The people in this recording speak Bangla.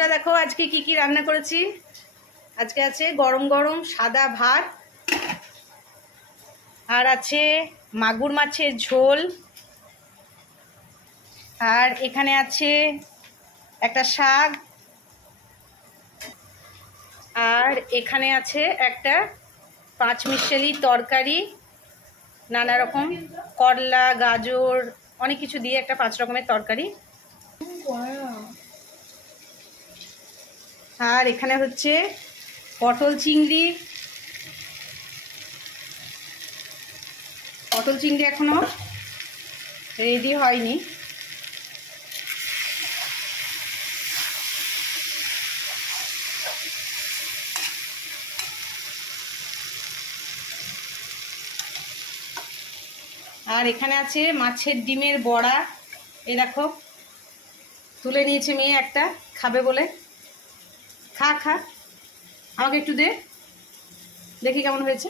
বন্ধুরা দেখো আজকে কি কি রান্না করেছি। আজকে আছে গরম গরম সাদা ভাত, আর আছে মাগুর মাছের ঝোল, আর এখানে আছে একটা শাক, আর এখানে আছে একটা পাঁচমিশালি তরকারি, নানা রকম করলা গাজর অনেক কিছু দিয়ে একটা 5 রকমের তরকারি। আর এখানে হচ্ছে পটল চিংড়ি এখনো রেডি হয়নি। আর এখানে আছে মাছের ডিমের বড়া, এই দেখো তুলে নিয়েছে মেয়ে একটা খাবে বলে। খা খা, আমাকে একটু দে, দেখি কেমন হয়েছে।